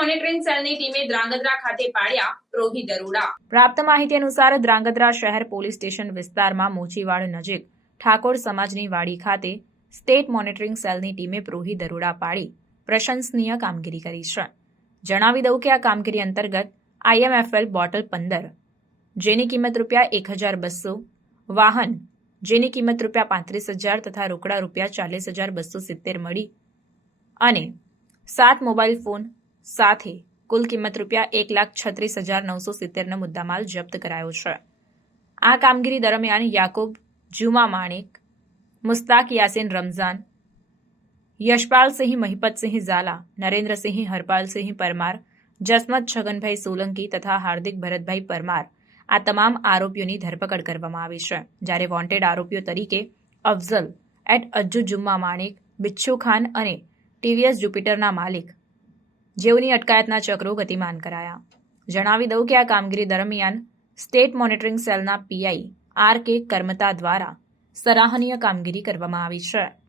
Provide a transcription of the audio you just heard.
Monitoring સેલની ટીમે ધ્રાંગધ્રા ખાતે પાડ્યા પ્રોહી દરોડા। પ્રાપ્ત માહિતી અનુસાર ધ્રાંગધ્રા શહેર પોલીસ સ્ટેશન વિસ્તારમાં મોચીવાડ નજીક ઠાકોર સમાજની વાડી ખાતે સ્ટેટ મોનિટરિંગ સેલની ટીમે પ્રોહી દરોડા પાડી પ્રશંસનીય કામગીરી કરી છે। જણાવી દઉં કે આ કામગીરી અંતર્ગત IMFL બોટલ 15 જેની કિંમત ₹1,200, વાહન જેની કિંમત ₹35,000 તથા રોકડા ₹40,270 મળી અને 7 મોબાઈલ ફોન સાથે કુલ કિંમત ₹1,36,970નો મુદ્દામાલ જપ્ત કરાયો છે। આ કામગીરી દરમિયાન યાકુબ જુમા માણેક, મુસ્તાક યાસીન રમઝાન, યશપાલસિંહ મહિપતસિંહ ઝાલા, નરેન્દ્રસિંહ હરપાલસિંહ પરમાર, જસમત છગનભાઈ સોલંકી તથા હાર્દિક ભરતભાઈ પરમાર આ તમામ આરોપીઓની ધરપકડ કરવામાં આવી છે। જ્યારે વોન્ટેડ આરોપીઓ તરીકે અફઝલ એટ અજ્જુ જુમ્મા માણેક, બિચ્છુ ખાન અને TVS જુપિટરના માલિક જેઓની અટકાયતના ચક્રો ગતિમાન કરાયા। જણાવી દઉં કે આ કામગીરી દરમિયાન સ્ટેટ મોનિટરિંગ સેલના PI RK કરમતા દ્વારા સરાહનીય કામગીરી કરવામાં આવી છે।